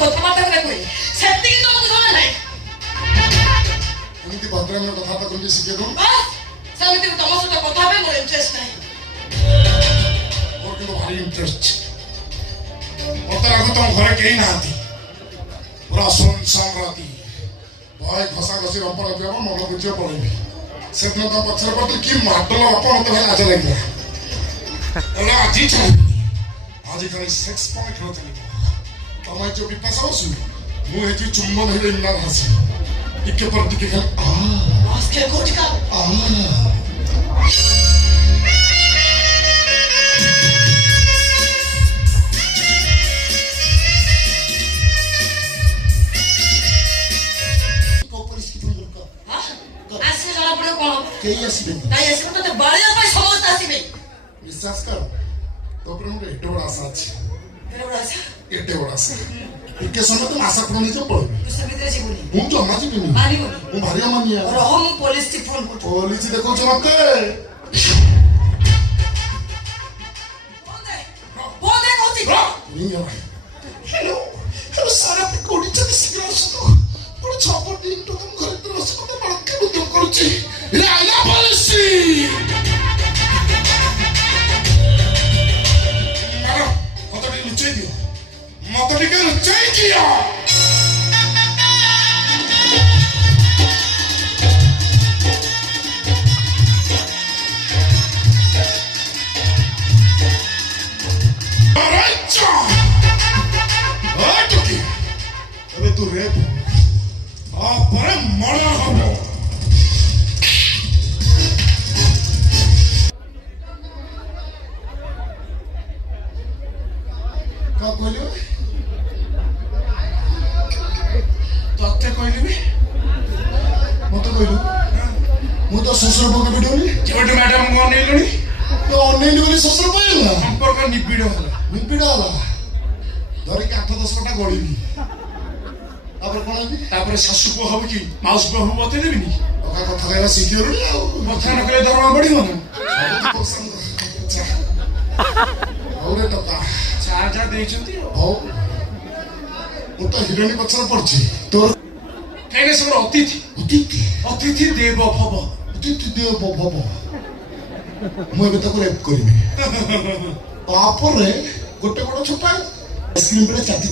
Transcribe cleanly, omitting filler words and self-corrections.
କଥାବାର୍ତ୍ତା କଥା କହେ ସେତିକି ତମକୁ ଜଣା ନାହିଁ। ଏମିତି ଭଦ୍ରାମୀର କଥାବାର୍ତ୍ତା କରିକି ଶିଖେଇ ଦଉଁ। ସେମିତି ତମ ସହିତ କଥା ହେବେ ମୋର ଇଣ୍ଟରେଷ୍ଟ ନାହିଁ। ମୋର କିନ୍ତୁ ଭାରି ଇଣ୍ଟରେଷ୍ଟ। ମତେ ଲାଗୁ ତମ ଘରେ କେହି ନାହାନ୍ତି, ପୁରା ଶୂନଶାନ ରାତି, ଭୟ ଘଷା ଘଷି ରମ୍ପ ରଖିବ, ମନ ବୁଝିବ ପଳେଇବି। ସେଦିନ ତମ ପଛରେ ପଡ଼ିଥିଲି କି ମାଡଲ ବାପ, ମତେ ଭାରି ଲାଜ ଲାଗିଲା। ହେଲେ ଆଜି ଛାଡ଼ିବିନି, ଆଜି ଖାଲି ସେକ୍ସ ପାଇଁ ଖେଳ ଚାଲିବ। ତମ ଏ ଯୋଉ ବିପାଶା ବସୁ, ମୁଁ ଏଠି ଚୁମ୍ବନ ହେଲେ ଇନ୍ନା ଭାସି ଟିକେ ପରେ ଟିକେ ଖାଲି ଆସିଲେ ଜଣା ପଡିବ କଣ କେହି ଆସିବେନି। ନାଇଁ ଆସିବ ତତେ ବାଳିବା ପାଇଁ ସମସ୍ତେ ଆସିବେ। ବିଶ୍ୱାସ କର, ତୋ ଉପରେ ମୋର ଏତେ ବଡ଼ ଆଶା ଅଛି, ଏତେ ବଡ଼ ଆଶା। ଟିକେ ସମୟ ତ ଆଶା ପୂରଣ ହେଇଯିବ, ପଳେଇବି। ମୁଁ ଜମା ଯିବିନି, ମୁଁ ଭାରି ଅମାନିଆ। ରହ, ମୁଁ ପୋଲିସ ଫୋନ କରୁଛି। ପୋଲିସ ଦେଖଉଛ ମତେ? ସାରା କୋଉଠି ଶୀଘ୍ର ଆସନ୍ତୁ। ଗୋଟେ ଛପଟ ଦିନ ତମ ଘରେ ରସ ମତେ ବଳକା ବୁଦ୍ଧ କରୁଛି। ପୋଲିସ ମତେ ଟିକେ ଲୁଚେଇ ଦିଅ, ମତେ ଟିକେ ଲୁଚେଇ ଦିଅ। ଏବେ ତୁ ରେପ ତାପରେ ମଳା ହବ। କଣ କହିଲୁ? ତତେ କହିଲି, ମତେ କହିଲୁ ମୁଁ ତ ଶ୍ୱଶୁର ପକେଇ ଭିଡ଼ିଓନି। କେଉଁଠି ମ୍ୟାଡାମ ଅନେଇଲୁଣି? ଅନେଇଲି ବୋଲି ଶ୍ୱଶୁର ପାଇଲା, ସମ୍ପର୍କ ନିବିଡ଼ ହେଲା। ଧରିକି 8-10 ଗଳିବି। ତାପରେ କଣ ହେବି? ତାପରେ ଶାଶୁ ପୁଅ ହବ କି ମାଉସୀ ପୁଅ ହବ ବତେଇ ଦେବିନି। ଟଙ୍କା କଥା କହିବା ଶିଖିଗଲୁଣି ଆଉ। କଥା ନ କଲେ ଦରମା ବଢିବ ନା? ହଉ ରେ ଟଙ୍କା ଯାହା ଦେଇଛନ୍ତି। ହଉ, ମୁଁ ତ ହିରୋଇନ ପଛରେ ପଡିଛି। ତୋର କାହିଁକି ସେ ଅତିଥି ଅତିଥି ଦେବ ଭବ, ଅତିଥି ଦେବ ଭବ। ମୁଁ ଏବେ ତାକୁ ରେପ କରିବି। ତାପରେ ଗୋଟେ ଛୋଟ ଆଇସ୍କ୍ରିମ ଚାଟି